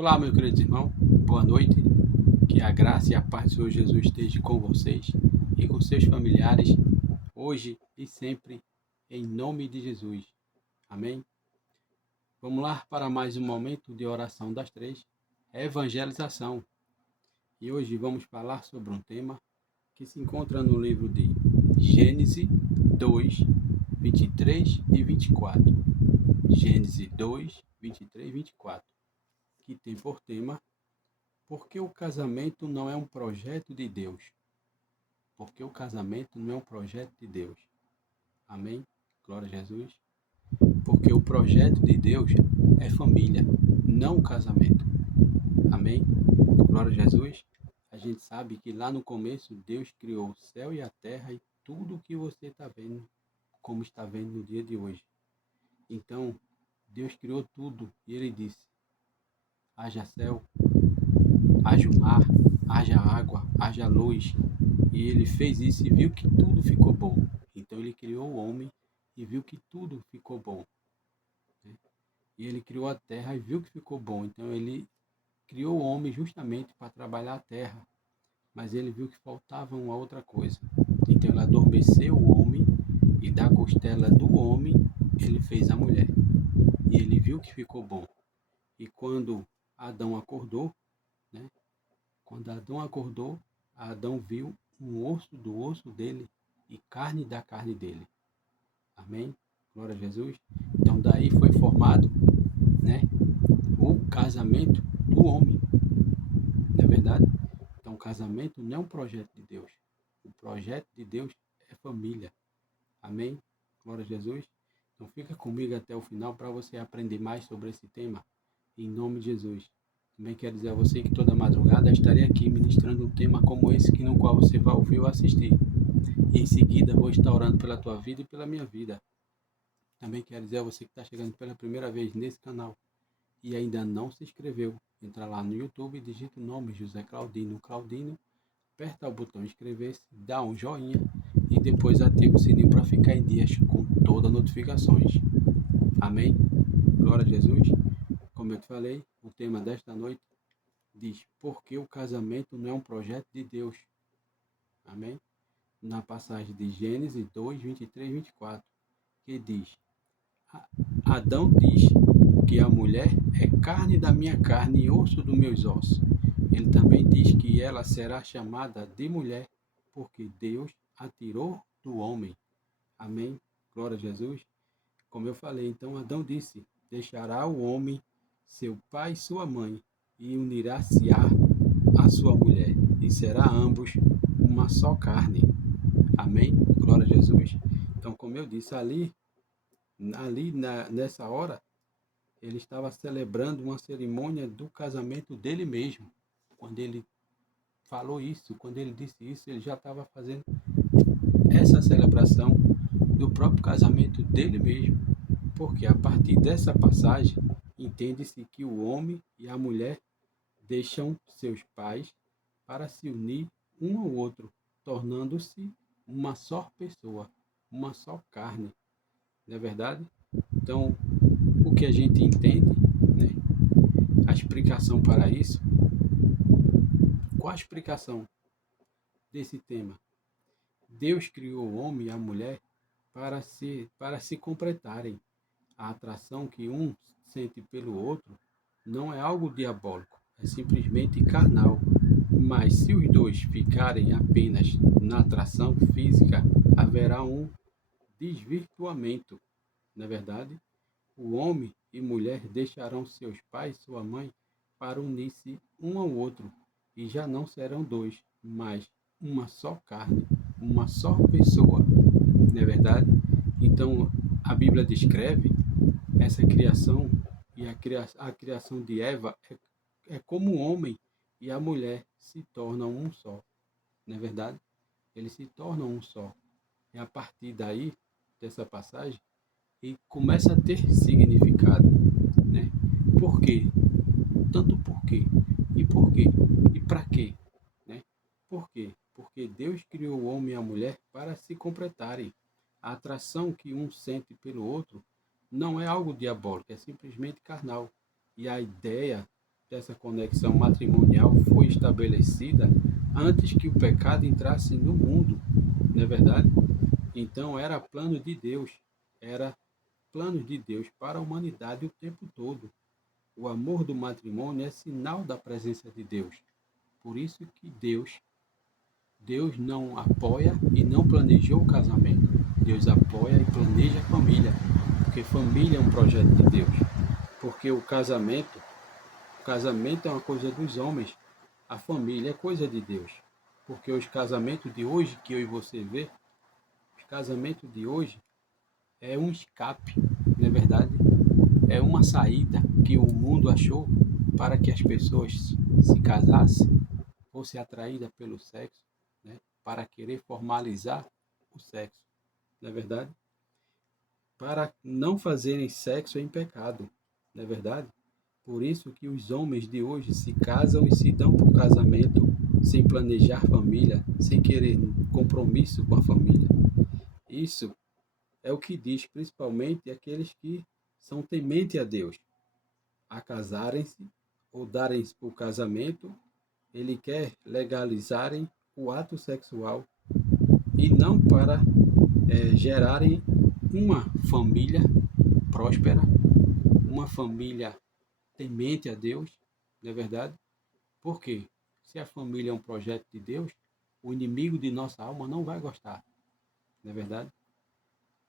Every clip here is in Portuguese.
Olá, meu querido irmão, boa noite. Que a graça e a paz do Senhor Jesus esteja com vocês e com seus familiares, hoje e sempre, em nome de Jesus. Amém? Vamos lá para mais um momento de oração das três, evangelização. E hoje vamos falar sobre um tema que se encontra no livro de Gênesis 2, 23 e 24. Gênesis 2, 23 e 24, que tem por tema: porque o casamento não é um projeto de Deus. Porque o casamento não é um projeto de Deus. Amém? Glória a Jesus. Porque o projeto de Deus é família, não o casamento. Amém? Glória a Jesus. A gente sabe que lá no começo Deus criou o céu e a terra e tudo o que você está vendo, como está vendo no dia de hoje. Então, Deus criou tudo e Ele disse: haja céu, haja o mar, haja água, haja luz. E ele fez isso e viu que tudo ficou bom. Então ele criou o homem e viu que tudo ficou bom. Né? E ele criou a terra e viu que ficou bom. Então ele criou o homem justamente para trabalhar a terra. Mas ele viu que faltava uma outra coisa. Então ele adormeceu o homem e da costela do homem ele fez a mulher. E ele viu que ficou bom. E quando Adão acordou, né? Quando Adão acordou, Adão viu um osso do osso dele e carne da carne dele. Amém? Glória a Jesus. Então daí foi formado, né, o casamento do homem. Não é verdade? Então o casamento não é um projeto de Deus. O projeto de Deus é família. Amém? Glória a Jesus. Então fica comigo até o final para você aprender mais sobre esse tema. Em nome de Jesus. Também quero dizer a você que toda madrugada estarei aqui ministrando um tema como esse, no qual você vai ouvir ou assistir. E em seguida vou estar orando pela tua vida e pela minha vida. Também quero dizer a você que está chegando pela primeira vez nesse canal e ainda não se inscreveu, entra lá no YouTube e digita o nome José Claudino Claudino, aperta o botão inscrever-se, dá um joinha e depois ativa o sininho para ficar em dias com todas as notificações. Amém? Glória a Jesus. Como eu te falei, o tema desta noite diz: porque o casamento não é um projeto de Deus. Amém? Na passagem de Gênesis 2, 23 e 24, que diz: Adão diz que a mulher é carne da minha carne e osso dos meus ossos. Ele também diz que ela será chamada de mulher, porque Deus a tirou do homem. Amém? Glória a Jesus. Como eu falei, então Adão disse: deixará o homem seu pai e sua mãe, e unirá-se-á a sua mulher, e será ambos uma só carne. Amém? Glória a Jesus. Então, como eu disse, nessa hora, ele estava celebrando uma cerimônia do casamento dele mesmo. Quando ele falou isso, quando ele disse isso, ele já estava fazendo essa celebração do próprio casamento dele mesmo. Porque a partir dessa passagem, entende-se que o homem e a mulher deixam seus pais para se unir um ao outro, tornando-se uma só pessoa, uma só carne. Não é verdade? Então, o que a gente entende, né? A explicação para isso, qual a explicação desse tema? Deus criou o homem e a mulher para se completarem. A atração que um sente pelo outro não é algo diabólico, é simplesmente carnal. Mas se os dois ficarem apenas na atração física, haverá um desvirtuamento. Na verdade, o homem e mulher deixarão seus pais e sua mãe para unir-se um ao outro, e já não serão dois, mas uma só carne, uma só pessoa. Não é verdade? Então, a Bíblia descreve essa criação e a criação de Eva é como o homem e a mulher se tornam um só. Não é verdade? Eles se tornam um só. É a partir daí, dessa passagem, e começa a ter significado, né? Por quê? Tanto por quê? E por quê? E para quê? Né? Por quê? Porque Deus criou o homem e a mulher para se completarem. A atração que um sente pelo outro não é algo diabólico, é simplesmente carnal. E a ideia dessa conexão matrimonial foi estabelecida antes que o pecado entrasse no mundo, não é verdade? Então era plano de Deus para a humanidade o tempo todo. O amor do matrimônio é sinal da presença de Deus. Por isso que Deus não apoia e não planejou o casamento. Deus apoia e planeja a família, porque família é um projeto de Deus. Porque o casamento é uma coisa dos homens, a família é coisa de Deus. Porque os casamentos de hoje que eu e você vê, os casamentos de hoje é um escape, não é verdade? É uma saída que o mundo achou para que as pessoas se casassem, fossem atraídas pelo sexo, né? Para querer formalizar o sexo, não é verdade? Para não fazerem sexo em pecado, não é verdade? Por isso que os homens de hoje se casam e se dão por casamento sem planejar família, sem querer compromisso com a família. Isso é o que diz principalmente aqueles que são tementes a Deus, a casarem-se ou darem-se por casamento, ele quer legalizarem o ato sexual e não para gerarem uma família próspera, uma família temente a Deus, não é verdade? Por quê? Se a família é um projeto de Deus, o inimigo de nossa alma não vai gostar, não é verdade?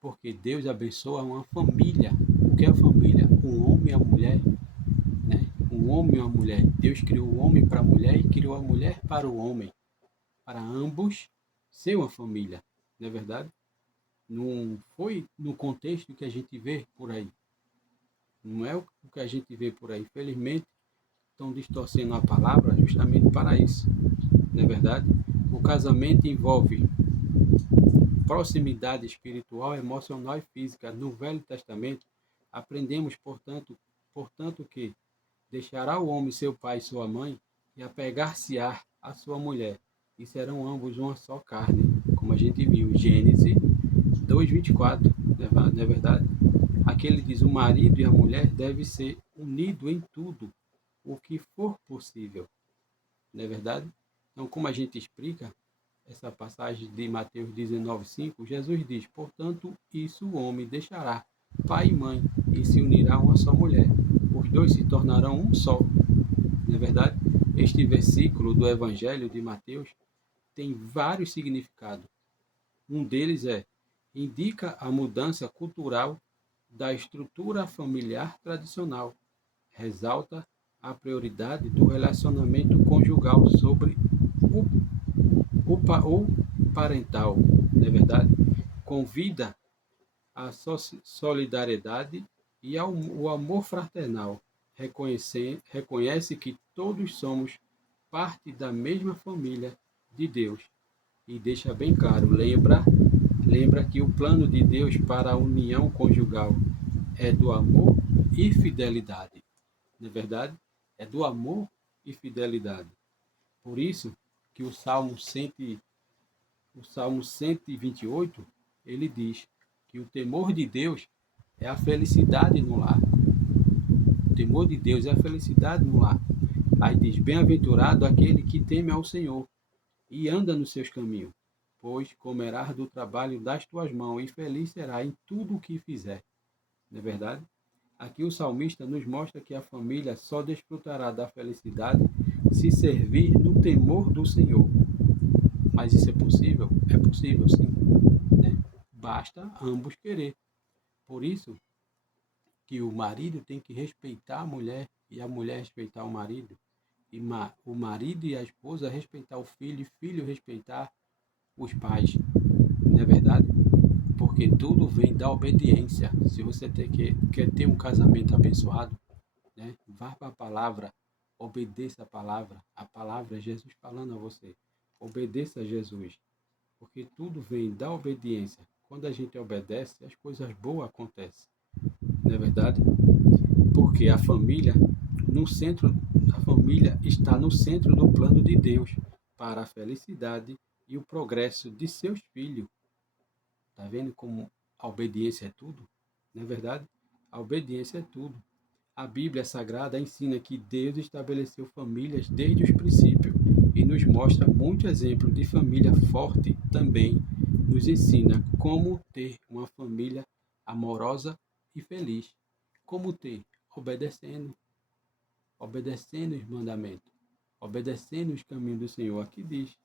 Porque Deus abençoa uma família. O que é a família? Um homem e a mulher, né? Um homem e uma mulher. Deus criou o homem para a mulher e criou a mulher para o homem, para ambos ser uma família, não é verdade? Não foi no contexto que a gente vê por aí. Não é o que a gente vê por aí. Felizmente, estão distorcendo a palavra justamente para isso, não é verdade? O casamento envolve proximidade espiritual, emocional e física. No Velho Testamento, aprendemos, portanto que deixará o homem seu pai e sua mãe e apegar-se-á à sua mulher, e serão ambos uma só carne, como a gente viu, Gênesis 2:24, não é verdade? Aqui ele diz: o marido e a mulher devem ser unidos em tudo o que for possível, não é verdade? Então, como a gente explica essa passagem de Mateus 19:5, Jesus diz: portanto, isso o homem deixará pai e mãe e se unirá a uma só mulher. Os dois se tornarão um só, não é verdade? Este versículo do Evangelho de Mateus tem vários significados. Um deles indica a mudança cultural da estrutura familiar tradicional, ressalta a prioridade do relacionamento conjugal sobre o, o parental, não é verdade? Convida a solidariedade e o amor fraternal. Reconhece que todos somos parte da mesma família de Deus e deixa bem claro, lembra que o plano de Deus para a união conjugal é do amor e fidelidade. Não é verdade? É do amor e fidelidade. Por isso que o Salmo 128, ele diz que o temor de Deus é a felicidade no lar. O temor de Deus é a felicidade no lar. Aí diz: bem-aventurado aquele que teme ao Senhor e anda nos seus caminhos, pois comerás do trabalho das tuas mãos e feliz será em tudo o que fizer. Não é verdade? Aqui o salmista nos mostra que a família só desfrutará da felicidade se servir no temor do Senhor. Mas isso é possível? É possível, sim, né? Basta ambos querer. Por isso que o marido tem que respeitar a mulher e a mulher respeitar o marido. E o marido e a esposa respeitar o filho e o filho respeitar os pais. Não é verdade? Porque tudo vem da obediência. Se você quer ter um casamento abençoado, né? Vá para a palavra, obedeça a palavra. A palavra é Jesus falando a você. Obedeça a Jesus, porque tudo vem da obediência. Quando a gente obedece, as coisas boas acontecem. Não é verdade? Porque a família está no centro do plano de Deus para a felicidade e o progresso de seus filhos. Está vendo como a obediência é tudo? Não é verdade? A obediência é tudo. A Bíblia Sagrada ensina que Deus estabeleceu famílias desde os princípios e nos mostra muitos exemplos de família forte. Também nos ensina como ter uma família amorosa e feliz. Como ter? Obedecendo os mandamentos, obedecendo os caminhos do Senhor. Aqui diz.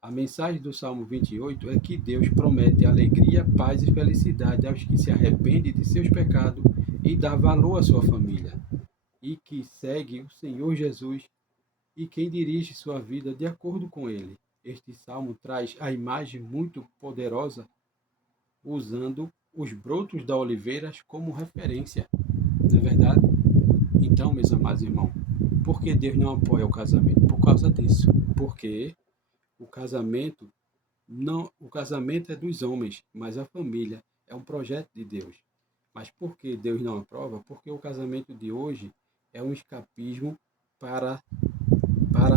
A mensagem do Salmo 28 é que Deus promete alegria, paz e felicidade aos que se arrependem de seus pecados e dá valor à sua família, e que segue o Senhor Jesus e quem dirige sua vida de acordo com ele. Este salmo traz a imagem muito poderosa, usando os brotos da oliveira como referência. Não é verdade? Então, meus amados irmãos, por que Deus não apoia o casamento? Por causa disso. Porque o casamento o casamento é dos homens, mas a família é um projeto de Deus. Mas por que Deus não aprova? Porque o casamento de hoje é um escapismo para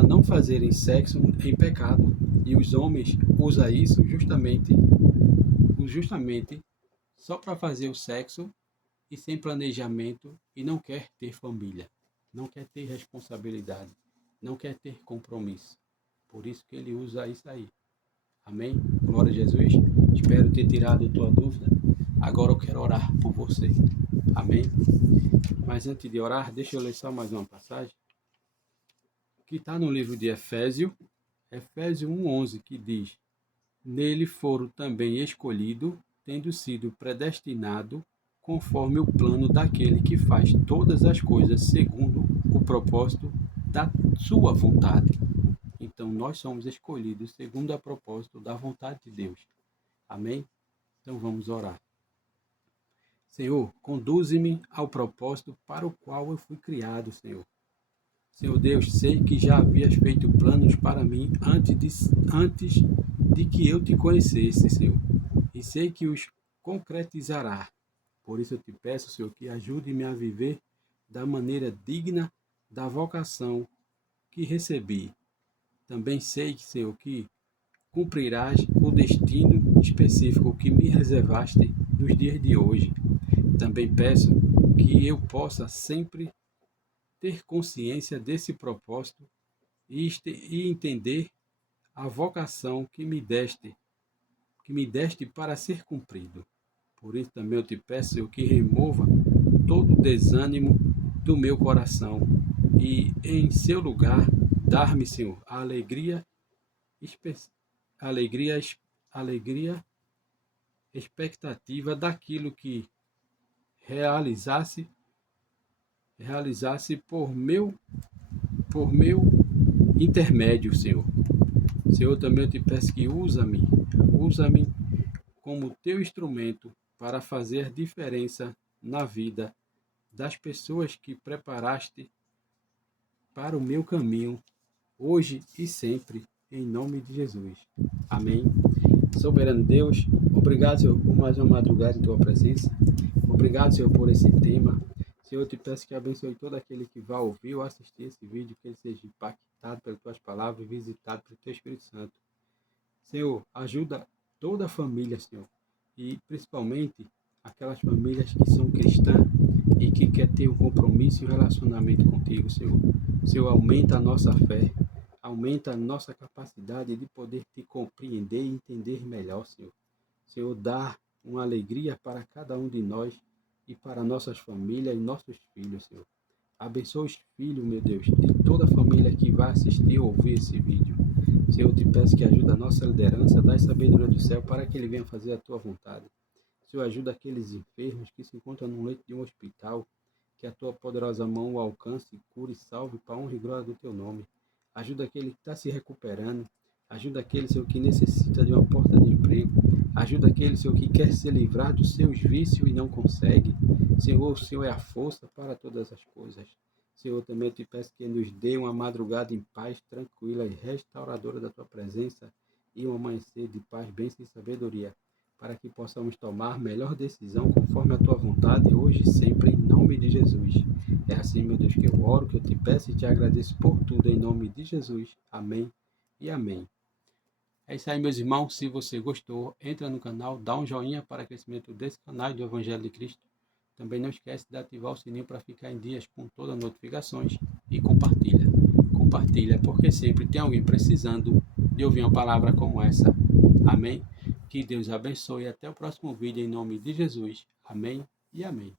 não fazerem sexo em pecado. E os homens usam isso justamente só para fazer o sexo e sem planejamento e não quer ter família, não quer ter responsabilidade, não quer ter compromisso. Por isso que ele usa isso aí. Amém? Glória a Jesus. Espero ter tirado a tua dúvida. Agora eu quero orar por você. Amém? Mas antes de orar, deixa eu ler só mais uma passagem que está no livro de Efésios 1:11, que diz: Nele foram também escolhidos, tendo sido predestinados, conforme o plano daquele que faz todas as coisas segundo o propósito da sua vontade. Então, nós somos escolhidos segundo a propósito da vontade de Deus. Amém? Então, vamos orar. Senhor, conduze-me ao propósito para o qual eu fui criado, Senhor. Senhor Deus, sei que já havias feito planos para mim antes de que eu te conhecesse, Senhor. E sei que os concretizará. Por isso eu te peço, Senhor, que ajude-me a viver da maneira digna da vocação que recebi. Também sei, Senhor, que cumprirás o destino específico que me reservaste nos dias de hoje. Também peço que eu possa sempre ter consciência desse propósito e entender a vocação que me deste para ser cumprido. Por isso também eu te peço, Senhor, que remova todo o desânimo do meu coração e em seu lugar dar-me, Senhor, a alegria, alegria, expectativa daquilo que realizasse por meu intermédio, Senhor. Senhor, também eu te peço que usa-me como teu instrumento para fazer diferença na vida das pessoas que preparaste para o meu caminho, hoje e sempre, em nome de Jesus. Amém. Soberano Deus, obrigado, Senhor, por mais uma madrugada em tua presença. Obrigado, Senhor, por esse tema. Senhor, eu te peço que abençoe todo aquele que vai ouvir ou assistir esse vídeo, que ele seja impactado pelas tuas palavras e visitado pelo teu Espírito Santo. Senhor, ajuda toda a família, Senhor, e principalmente aquelas famílias que são cristãs e que quer ter um compromisso e um relacionamento contigo, Senhor. Senhor, aumenta a nossa fé, aumenta a nossa capacidade de poder te compreender e entender melhor, Senhor. Senhor, dá uma alegria para cada um de nós e para nossas famílias e nossos filhos, Senhor. Abençoa os filhos, meu Deus, de toda a família que vai assistir ou ouvir esse vídeo. Senhor, eu te peço que ajude a nossa liderança, dá sabedoria do céu para que ele venha fazer a tua vontade. Senhor, ajuda aqueles enfermos que se encontram no leito de um hospital, que a tua poderosa mão o alcance, cure e salve para a honra e glória do teu nome. Ajuda aquele que está se recuperando, ajuda aquele, Senhor, que necessita de uma porta de emprego, ajuda aquele, Senhor, que quer se livrar dos seus vícios e não consegue. Senhor, o Senhor é a força para todas as coisas. Senhor, também eu te peço que nos dê uma madrugada em paz, tranquila e restauradora da tua presença e um amanhecer de paz, bênção e sabedoria, para que possamos tomar melhor decisão conforme a tua vontade, hoje e sempre, em nome de Jesus. É assim, meu Deus, que eu oro, que eu te peço e te agradeço por tudo, em nome de Jesus. Amém e amém. É isso aí, meus irmãos. Se você gostou, entra no canal, dá um joinha para o crescimento desse canal do Evangelho de Cristo. Também não esquece de ativar o sininho para ficar em dias com todas as notificações e compartilha. Compartilha porque sempre tem alguém precisando de ouvir uma palavra como essa. Amém? Que Deus abençoe e até o próximo vídeo em nome de Jesus. Amém e amém.